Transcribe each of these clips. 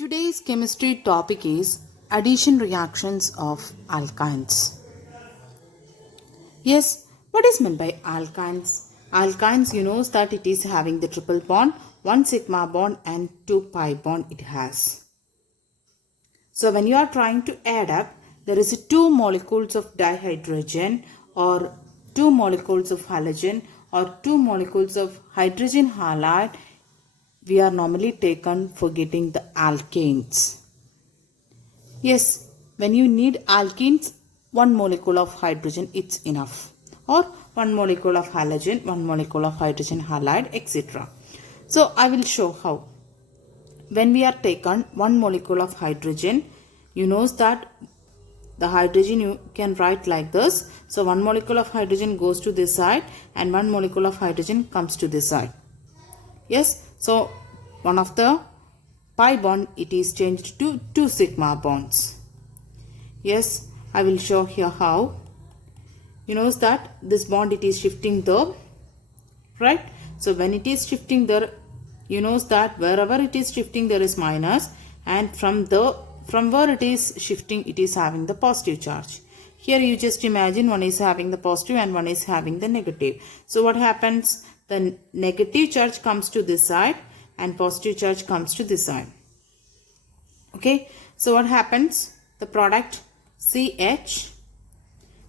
Today's chemistry topic is addition reactions of alkynes. Yes, what is meant by alkynes? Alkynes, you know that it is having the triple bond, 1 sigma bond and 2 pi bond it has. So when you are trying to add up, there is 2 molecules of dihydrogen or 2 molecules of halogen or 2 molecules of hydrogen halide. We are normally taken for getting the alkanes. Yes, when you need alkenes, 1 molecule of hydrogen it's enough, or 1 molecule of halogen, 1 molecule of hydrogen halide, etc. So I will show how. When we are taken 1 molecule of hydrogen, you know that the hydrogen you can write like this. So 1 molecule of hydrogen goes to this side and 1 molecule of hydrogen comes to this side. Yes, so one of the pi bond it is changed to 2 sigma bonds. Yes, I will show here how. You know that this bond it is shifting there, right? So when it is shifting there, you know that wherever it is shifting there is minus, and from where it is shifting it is having the positive charge. Here you just imagine one is having the positive and one is having the negative. So what happens? The negative charge comes to this side and positive charge comes to this side. Okay, so what happens? The product CH,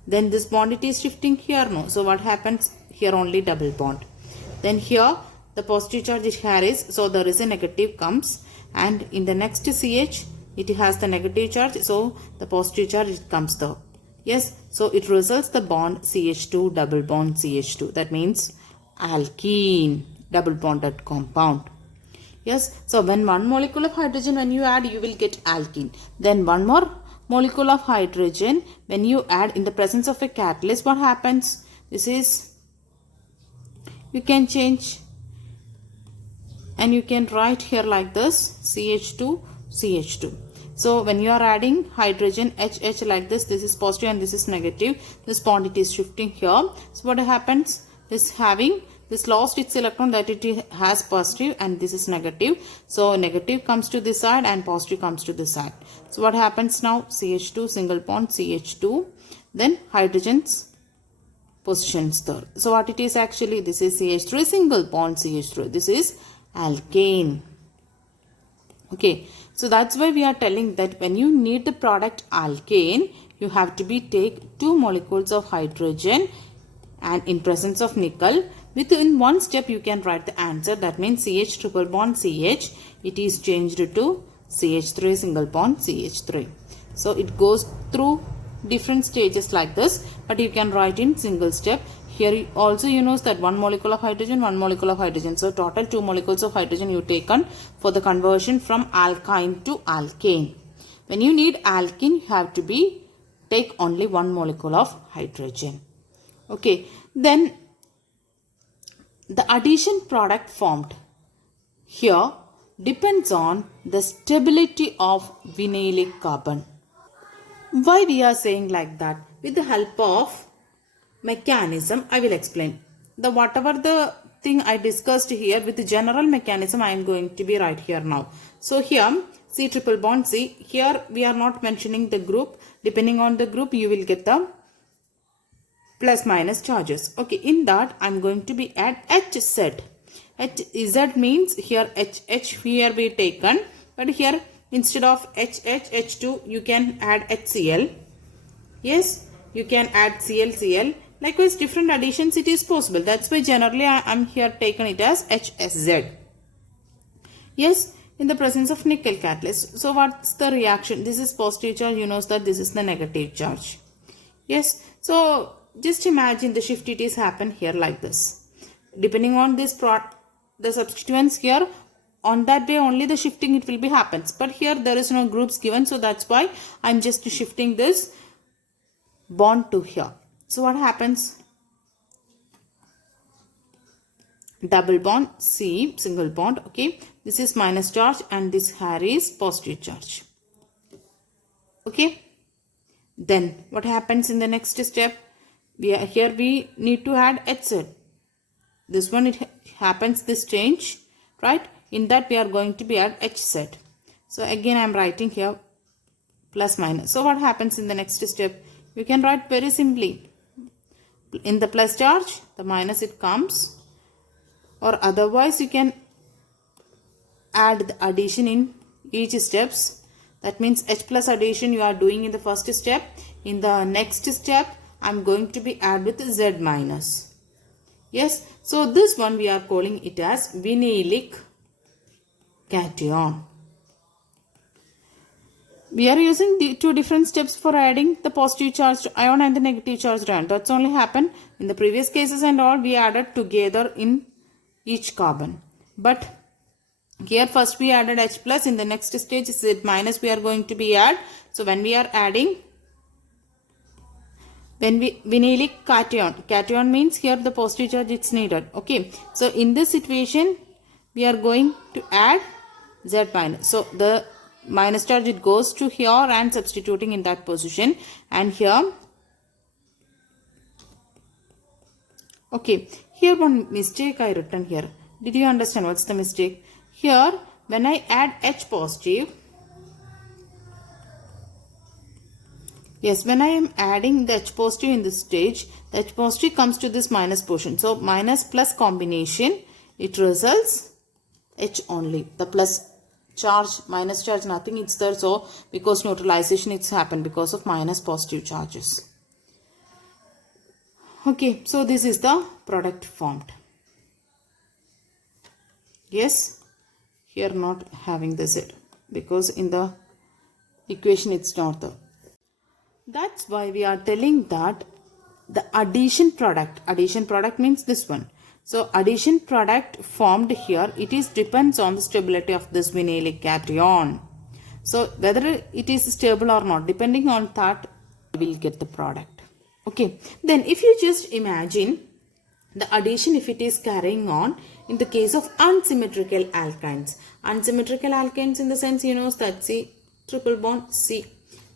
then this bond it is shifting here, no. So what happens? Here only double bond. Then here the positive charge is here is, so there is a negative comes, and in the next CH it has the negative charge, so the positive charge it comes there. Yes, so it results the bond CH2 double bond CH2. That means alkene, double bonded compound. Yes, so when 1 molecule of hydrogen when you add, you will get alkene. Then 1 more molecule of hydrogen when you add in the presence of a catalyst, what happens? This is, you can change and you can write here like this, CH2 CH2. So when you are adding hydrogen HH like this is positive and this is negative. This bond it is shifting here. So what happens? This having this lost its electron, that it has positive and this is negative. So negative comes to this side and positive comes to this side. So what happens now? CH2 single bond CH2, then hydrogen's positions there. So what it is actually? This is CH3 single bond CH3. This is alkane. Okay, so that's why we are telling that when you need the product alkane, you have to take 2 molecules of hydrogen and in presence of nickel. Within one step you can write the answer. That means CH triple bond CH, it is changed to CH3 single bond CH3. So it goes through different stages like this, but you can write in single step. Here also you know that 1 molecule of hydrogen, 1 molecule of hydrogen. So total 2 molecules of hydrogen you taken for the conversion from alkyne to alkane. When you need alkene, you have to take only 1 molecule of hydrogen. Okay, then the addition product formed here depends on the stability of vinylic carbon. Why we are saying like that? With the help of mechanism, I will explain. Whatever the thing I discussed here with the general mechanism, I am going to be right here now. So here C triple bond C. Here we are not mentioning the group. Depending on the group, you will get the plus minus charges. Okay, in that I am going to be add HZ. HZ means here HH here we taken, but here instead of HH H2 you can add HCl. Yes, you can add ClCl. Likewise different additions it is possible. That's why generally I am here taken it as HSZ. Yes, in the presence of nickel catalyst. So what's the reaction? This is positive charge, you know that this is the negative charge. Yes, so just imagine the shift it is happen here like this. Depending on this the substituents here, on that way only the shifting it will be happens. But here there is no groups given, so that's why I'm just shifting this bond to here. So what happens? Double bond C single bond. Okay, this is minus charge and this here is positive charge. Okay, then what happens in the next step? Here we need to add HZ. This one it happens this change, right? In that we are going to be add HZ. So again I am writing here plus minus. So what happens in the next step? You can write very simply. In the plus charge, the minus it comes, or otherwise you can add the addition in each steps. That means H plus addition you are doing in the first step. In the next step, I am going to be add with Z minus. Yes, so this one we are calling it as vinylic cation. We are using the two different steps for adding the positive charged ion and the negative charged ion. That's only happened in the previous cases and all we added together in each carbon. But here first we added H plus, in the next stage Z minus we are going to be add. So when we are adding, vinylic cation means here the positive charge is needed. Okay, so in this situation we are going to add Z minus. So the minus charge it goes to here and substituting in that position, and here, okay, here one mistake I written here. Did you understand what's the mistake? Here when I add H positive, yes, when I am adding the H positive in this stage, the H positive comes to this minus portion. So minus plus combination, it results H only. The plus charge, minus charge, nothing it's there. So because neutralization it's happened because of minus positive charges. Okay, so this is the product formed. Yes, here not having the Z because in the equation it's not there. That's why we are telling that the addition product means this one. So addition product formed here, it is depends on the stability of this vinylic cation. So whether it is stable or not, depending on that, we will get the product. Okay, then if you just imagine the addition if it is carrying on in the case of unsymmetrical alkynes. Unsymmetrical alkynes in the sense, you know, that C triple bond C.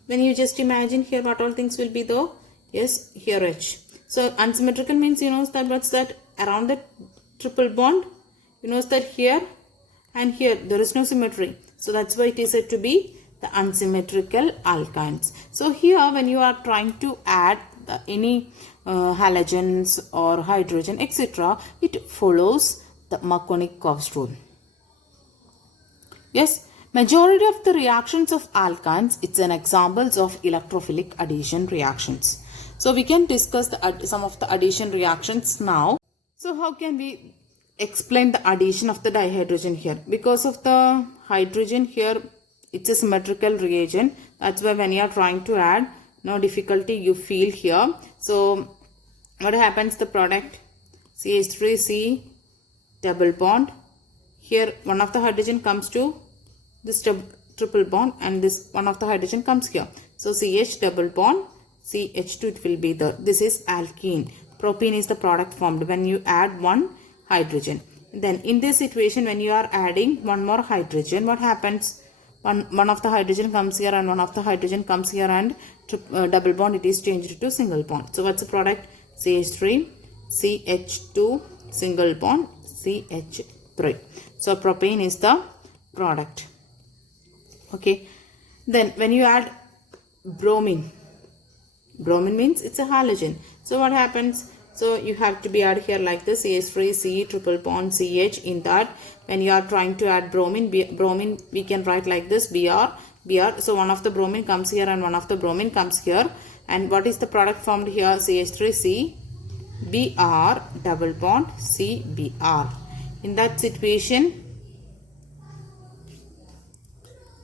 When you just imagine here what all things will be though? Yes, here H. So unsymmetrical means, you know, that what's that around the triple bond, you know, that here and here there is no symmetry. So that's why it is said to be the unsymmetrical alkynes. So here when you are trying to add any halogens or hydrogen etc., it follows the Markovnikov rule. Yes, majority of the reactions of alkynes, it's an examples of electrophilic addition reactions. So we can discuss some of the addition reactions now. So how can we explain the addition of the dihydrogen here? Because of the hydrogen here, it's a symmetrical reagent. That's why when you are trying to add, no difficulty you feel here. So what happens, the product CH3C double bond. Here one of the hydrogen comes to this triple bond and this one of the hydrogen comes here. So CH double bond, CH2 it will be the, this is alkene. Propene is the product formed when you add one hydrogen. Then in this situation when you are adding one more hydrogen, what happens? One of the hydrogen comes here and one of the hydrogen comes here and double bond it is changed to single bond. So what's the product? CH3, CH2, single bond, CH3. So propane is the product. Okay. Then when you add bromine, bromine means it's a halogen. So what happens? So you have to be add here like this, CH3, C, triple bond, CH. In that when you are trying to add bromine, bromine we can write like this, Br, Br. So one of the bromine comes here and one of the bromine comes here. And what is the product formed here? CH3, C, Br, double bond, C, Br. In that situation,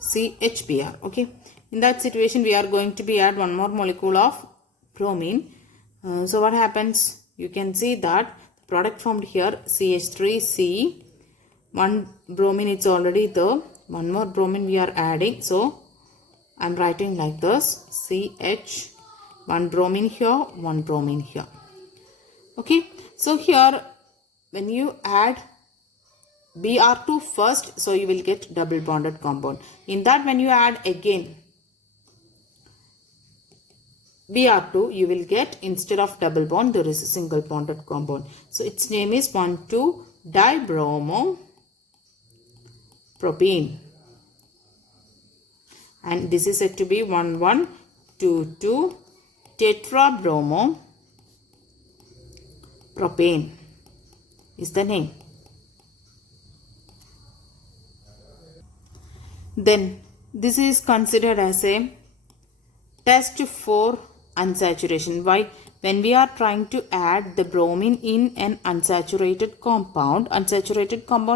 CHBr. Okay. In that situation, we are going to be add one more molecule of bromine. So what happens? You can see that the product formed here CH3C. One bromine it's already there. One more bromine we are adding. So I am writing like this, CH. One bromine here, one bromine here. Okay. So here when you add Br2 first, so you will get double bonded compound. In that when you add again Br2, you will get, instead of double bond, there is a single bonded compound. So its name is 1,2-dibromopropene. and this is said to be 1122 tetrabromo propane is the name. Then this is considered as a test for unsaturation. Why? When we are trying to add the bromine in an unsaturated compound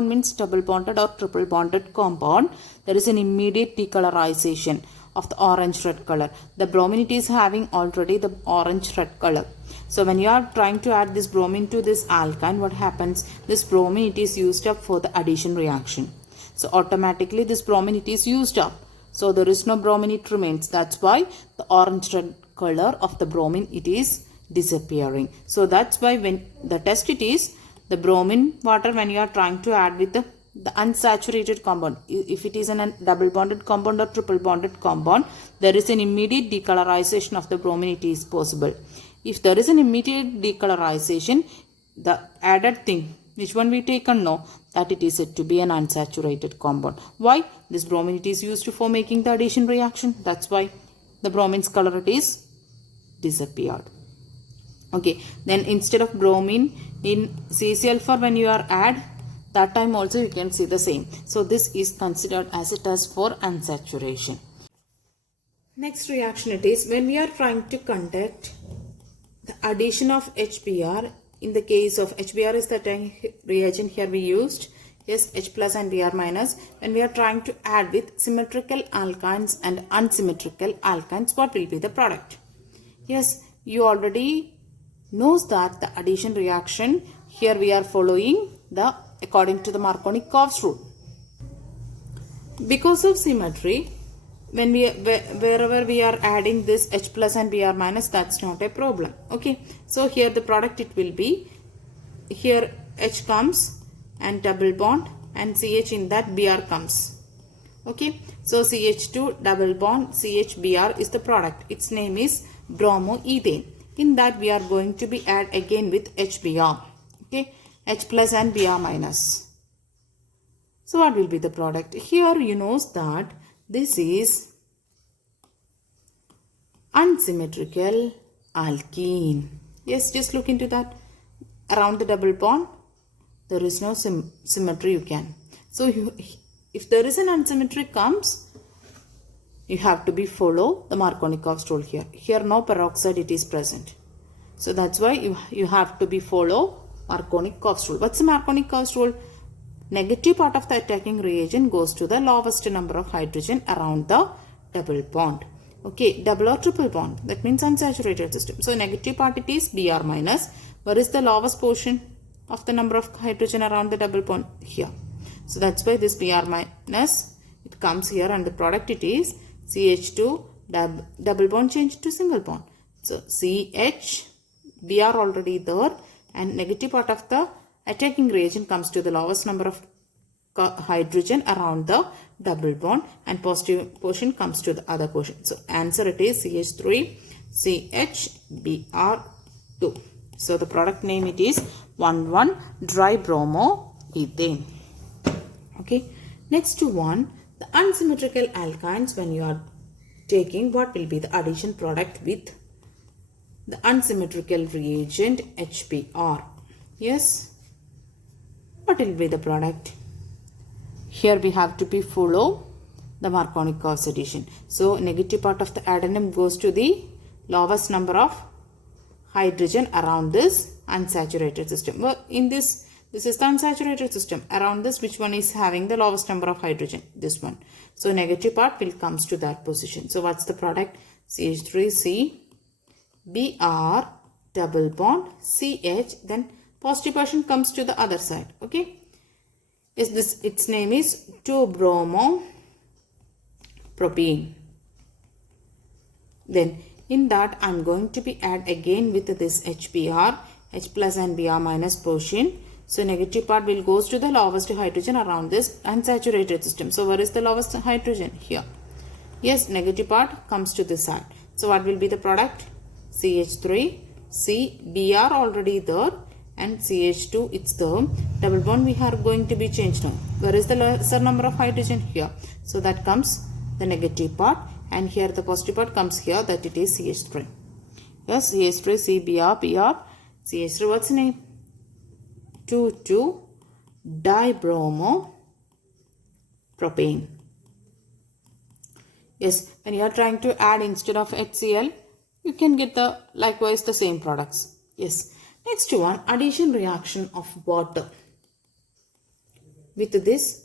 means double bonded or triple bonded compound, there is an immediate decolorization of the orange red color. The bromine it is having already the orange red color. So when you are trying to add this bromine to this alkyne, what happens? This bromine it is used up for the addition reaction. So automatically this bromine it is used up. So there is no bromine, it remains. That's why the orange red color of the bromine it is disappearing. So that's why when the test it is the bromine water when you are trying to add with the unsaturated compound. If it is a double bonded compound or triple bonded compound, there is an immediate decolorization of the bromine it is possible. If there is an immediate decolorization, the added thing, which one we take and know that it is said to be an unsaturated compound. Why? This bromine it is used for making the addition reaction. That's why the bromine's color it is disappeared. Okay, then instead of bromine in CCl4 when you are add, that time also you can see the same. So this is considered as a test for unsaturation. Next reaction it is when we are trying to conduct the addition of HBr. In the case of HBr is the reagent here we used. Yes, H plus and Br minus. When we are trying to add with symmetrical alkynes and unsymmetrical alkynes, what will be the product? Yes, you already knows that the addition reaction, here we are following the according to the Markovnikov rule. Because of symmetry, when wherever we are adding this H plus and Br minus, that's not a problem. Okay, so here the product it will be, here H comes and double bond and CH in that Br comes. Okay, so CH2 double bond CHBr is the product. Its name is bromoethane. In that we are going to be add again with HBr. Okay, H plus and Br minus. So what will be the product? Here you know that this is unsymmetrical alkene. Yes, just look into that. Around the double bond, there is no symmetry you can. So if there is an unsymmetry comes, you have to be follow the Markovnikov rule here. Here no peroxide it is present. So that's why you have to be follow Markovnikov rule. What's the Markovnikov rule? Negative part of the attacking reagent goes to the lowest number of hydrogen around the double bond. Okay, double or triple bond. That means unsaturated system. So negative part it is Br minus. Where is the lowest portion of the number of hydrogen around the double bond? Here. So that's why this Br minus it comes here and the product it is CH2 double bond changed to single bond. So CH Br already there and negative part of the attacking reagent comes to the lowest number of hydrogen around the double bond and positive portion comes to the other portion. So answer it is CH3 CHBr2. So the product name it is 1,1-dibromoethane. Okay. Next one, the unsymmetrical alkynes when you are taking, what will be the addition product with the unsymmetrical reagent HBr? Yes. What will be the product? Here we have to be follow the Markovnikov addition. So negative part of the adenine goes to the lowest number of hydrogen around this unsaturated system. Well, in this is the unsaturated system. Around this, which one is having the lowest number of hydrogen? This one. So negative part will comes to that position. So what's the product? CH3C Br double bond CH, then positive portion comes to the other side. Okay. Is this its name is 2-bromopropene. Then in that I am going to be add again with this HBr, H plus and Br minus portion. So negative part will goes to the lowest hydrogen around this unsaturated system. So where is the lowest hydrogen? Here. Yes, negative part comes to this side. So what will be the product? CH3 C Br already there and CH2 it's the double bond we are going to be changed now. Where is the lesser number of hydrogen? Here. So that comes the negative part, and here the positive part comes here, that it is CH3. Yes, CH3, CBr, CH3, what's the name? 2,2-dibromopropane. Yes, when you are trying to add instead of HCl, you can get likewise the same products. Yes. Next one, addition reaction of water with this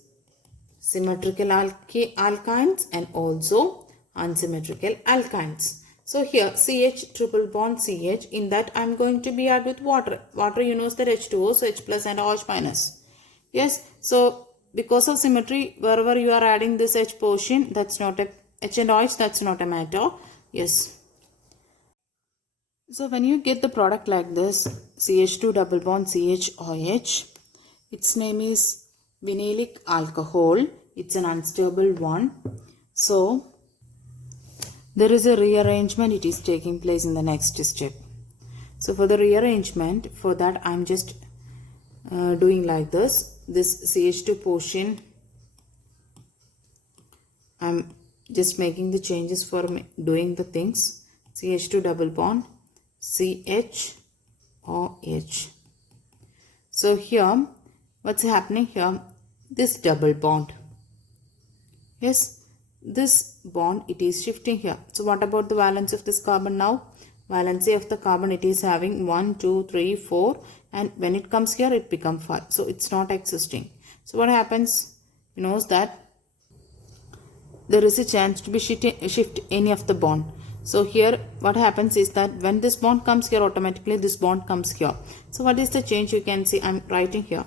symmetrical alkynes and also unsymmetrical alkynes. So here CH triple bond CH, in that I am going to be add with water. Water, you know, is that H2O, so H plus and OH minus. Yes, so because of symmetry, wherever you are adding this H portion, that's not a H and OH, that's not a matter. Yes. So when you get the product like this, CH2 double bond CHOH, its name is vinylic alcohol. It's an unstable one. So there is a rearrangement, it is taking place in the next step. So for the rearrangement, for that I am just doing like this. This CH2 portion, I am just making the changes for doing the things. CH2 double bond CHOH. So here, what's happening here? This double bond. Yes, this bond, it is shifting here. So what about the valence of this carbon now? Valency of the carbon, it is having 1, 2, 3, 4, and when it comes here, it becomes 5. So it's not existing. So what happens? You know that there is a chance to be shift any of the bond. So here what happens is that when this bond comes here, automatically this bond comes here. So what is the change? You can see I'm writing here,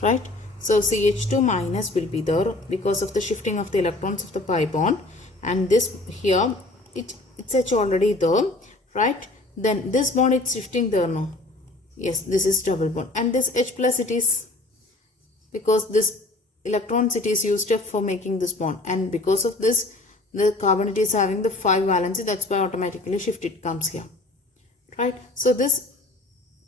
right? So CH2 minus will be there because of the shifting of the electrons of the pi bond, and this here it's H already there, right? Then this bond it's shifting there now. Yes, this is double bond, and this H plus, it is because this electrons it is used up for making this bond, and because of this the carbon it is having the 5 valency, that's why automatically shift it comes here, right? So this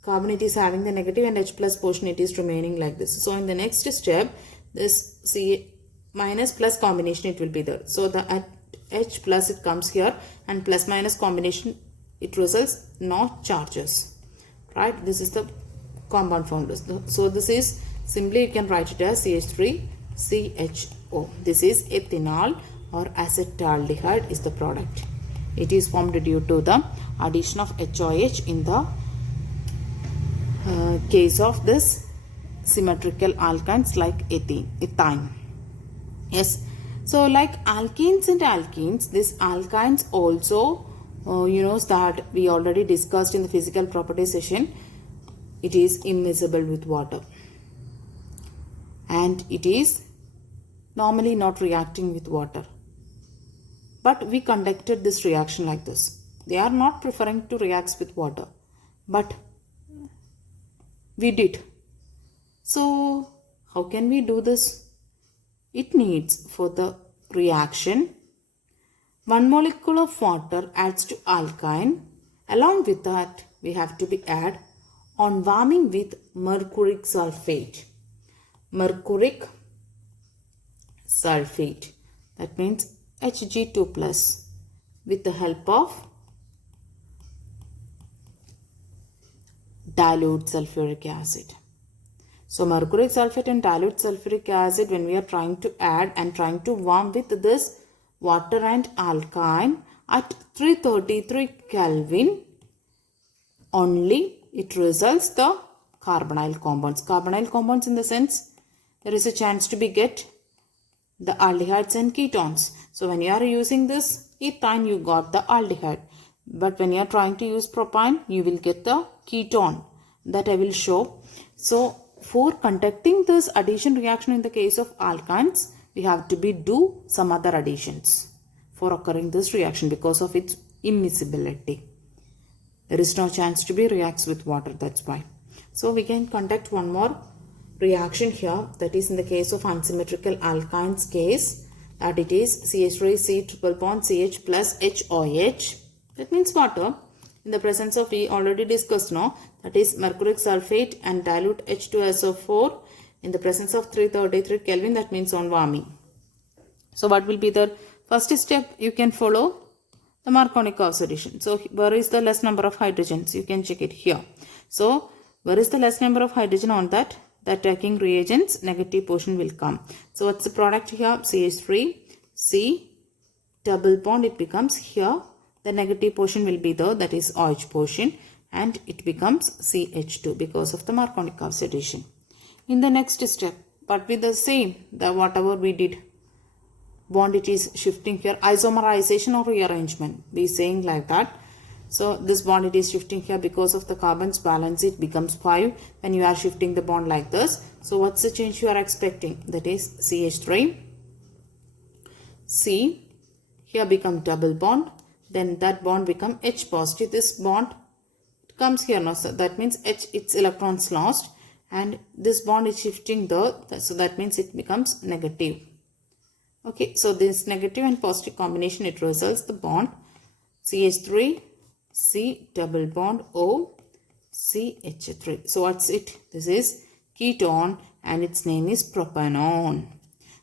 carbon it is having the negative and H plus portion it is remaining like this. So in the next step, this C minus plus combination it will be there. So the at H plus it comes here, and plus minus combination it results not charges, right? This is the compound formulas. So this is simply, you can write it as CH3CHO. This is ethanol or acetaldehyde is the product. It is formed due to the addition of HOH in the case of this symmetrical alkynes like ethane. Yes. So like alkenes and alkenes, this alkynes also, you know that we already discussed in the physical property session, it is immiscible with water. And it is normally not reacting with water. But we conducted this reaction like this. They are not preferring to react with water, but we did. So how can we do this? It needs, for the reaction, 1 molecule of water adds to alkyne. Along with that, we have to be add on warming with mercuric sulfate. Mercuric sulfate, that means Hg2 plus, with the help of dilute sulfuric acid. So mercuric sulfate and dilute sulfuric acid, when we are trying to add and trying to warm with this water and alkyne at 333 Kelvin only, it results the carbonyl compounds. Carbonyl compounds in the sense, there is a chance to be get the aldehydes and ketones. So when you are using this ethane, you got the aldehyde. But when you are trying to use propane, you will get the ketone. That I will show. So for conducting this addition reaction in the case of alkynes, we have to do some other additions for occurring this reaction because of its immiscibility. There is no chance to be reacts with water, that's why. So we can conduct one more reaction here, that is in the case of unsymmetrical alkynes case, that it is CH3C triple bond CH plus HOH. That means water in the presence of, we already discussed now, that is mercuric sulfate and dilute H2SO4 in the presence of 333 Kelvin, that means on warming. So what will be the first step? You can follow the Marconi addition. So where is the less number of hydrogens? You can check it here. So where is the less number of hydrogen on that? The attacking reagents, negative portion will come. So what's the product here? CH3, C, double bond, it becomes here. The negative portion will be there, that is OH portion, and it becomes CH2 because of the Marconi addition. In the next step, but with the same, whatever we did, bond it is shifting here, isomerization or rearrangement, we saying like that. So this bond it is shifting here because of the carbons balance, it becomes 5 when you are shifting the bond like this. So what's the change you are expecting? That is CH3, C, here become double bond, then that bond become H positive. This bond it comes here now, so that means H, its electrons lost, and this bond is shifting there, so that means it becomes negative. Okay, so this negative and positive combination, it results the bond CH3, C, double bond O, CH3. So what's it? This is ketone and its name is propanone.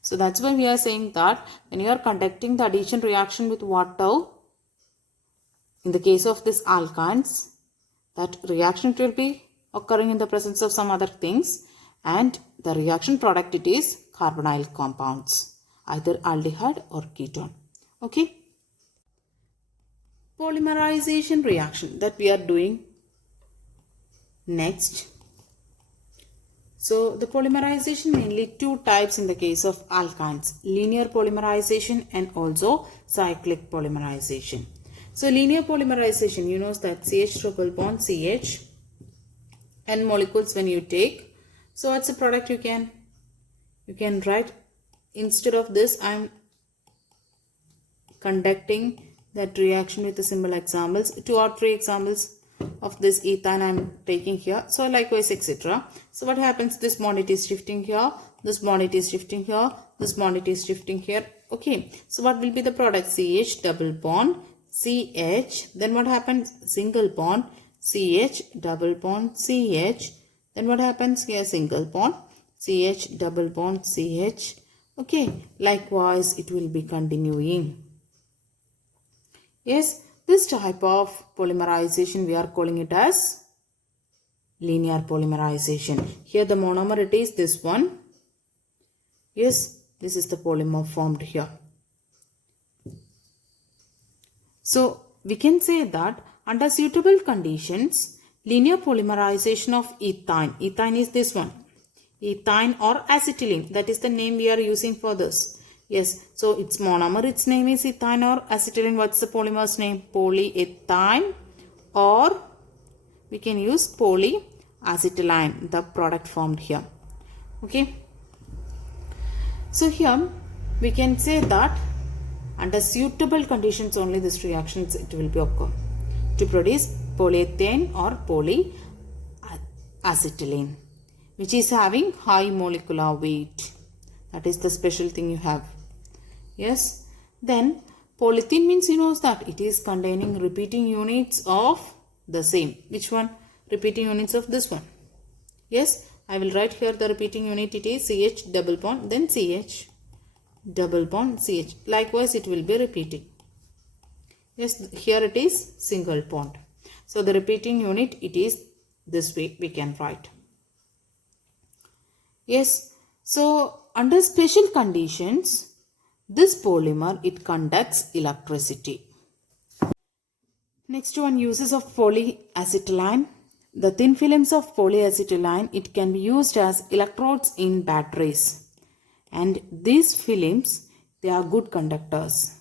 So that's why we are saying that when you are conducting the addition reaction with water, in the case of this alkynes, that reaction will be occurring in the presence of some other things, and the reaction product it is carbonyl compounds, either aldehyde or ketone. Okay. Polymerization reaction that we are doing next. So the polymerization, mainly two types in the case of alkynes, linear polymerization and also cyclic polymerization. So linear polymerization, you know that CH triple bond CH and molecules when you take. So what's the product you can write? Instead of this, I am conducting that reaction with the simple examples. 2 or 3 examples of this ethane I am taking here. So likewise, etc. So what happens? This bond it is shifting here. This bond it is shifting here. This bond it is shifting here. Okay. So what will be the product? CH double bond CH. Then what happens? Single bond CH double bond CH. Then what happens here? Single bond CH double bond CH. Okay. Likewise, it will be continuing. Yes, this type of polymerization we are calling it as linear polymerization. Here the monomer it is this one. Yes, this is the polymer formed here. So we can say that under suitable conditions, linear polymerization of ethane. Ethane is this one. Ethane or acetylene. That is the name we are using for this. Yes, so its monomer, its name is ethane or acetylene. What's the polymer's name? Polyethylene, or we can use polyacetylene, the product formed here. Okay. So here we can say that under suitable conditions only this reactions it will be occur to produce polyethane or polyacetylene, which is having high molecular weight. That is the special thing you have. Yes. Then polyethylene means you know that it is containing repeating units of the same. Which one? Repeating units of this one. Yes. I will write here the repeating unit. It is CH double bond, then CH double bond CH. Likewise, it will be repeating. Yes. Here it is single bond. So the repeating unit it is this way we can write. Yes. So under special conditions, this polymer it conducts electricity. Next one, uses of polyacetylene. The thin films of polyacetylene it can be used as electrodes in batteries, and these films they are good conductors,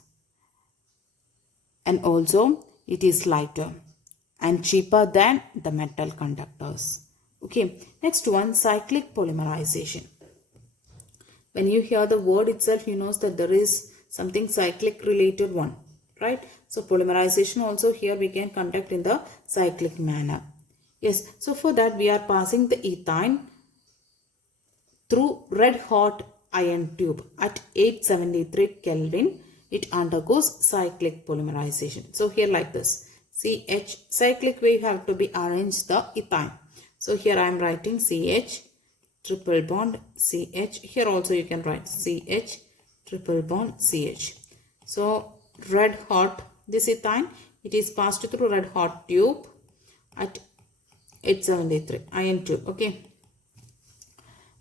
and also it is lighter and cheaper than the metal conductors. Okay, next one, cyclic polymerization. When you hear the word itself, you know that there is something cyclic related one, right? So polymerization also here we can conduct in the cyclic manner. Yes, so for that we are passing the ethane through red hot iron tube at 873 Kelvin. It undergoes cyclic polymerization. So here like this, CH cyclic way you have to be arranged the ethane. So here I am writing CH triple bond CH. Here also you can write CH triple bond CH. So red hot, this ethyne, it is passed through red hot tube at 873 iron tube. Okay.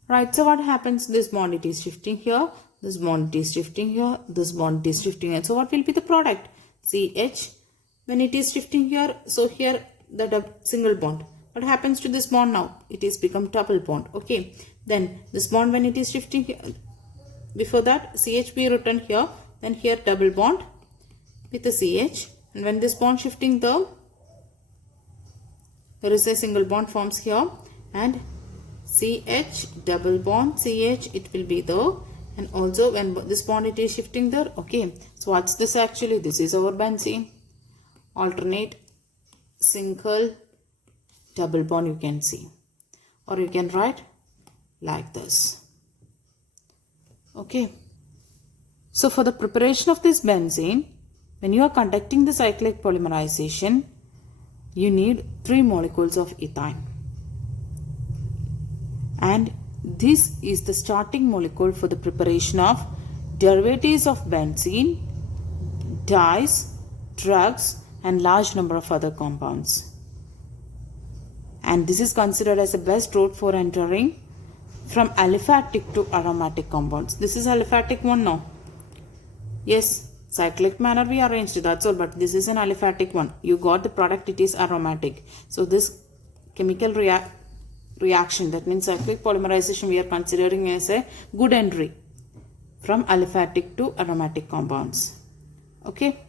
Right, so what happens? This bond it is shifting here, this bond is shifting here, this bond is shifting here. So what will be the product? CH. When it is shifting here, so here the single bond. What happens to this bond now? It is become double bond. Okay. Then this bond when it is shifting here, before that CH be written here, then here double bond with the CH. And when this bond shifting there is a single bond forms here, and CH double bond CH it will be there, and also when this bond it is shifting there. Okay, so what's this actually? This is our benzene. Alternate single double bond you can see, or you can write like this. Okay, so for the preparation of this benzene, when you are conducting the cyclic polymerization, you need 3 molecules of ethyne, and this is the starting molecule for the preparation of derivatives of benzene, dyes, drugs, and large number of other compounds. And this is considered as the best route for entering from aliphatic to aromatic compounds. This is aliphatic one now. Yes, cyclic manner we arranged, that's all, but this is an aliphatic one. You got the product, it is aromatic. So this chemical reaction, that means cyclic polymerization, we are considering as a good entry from aliphatic to aromatic compounds. Okay.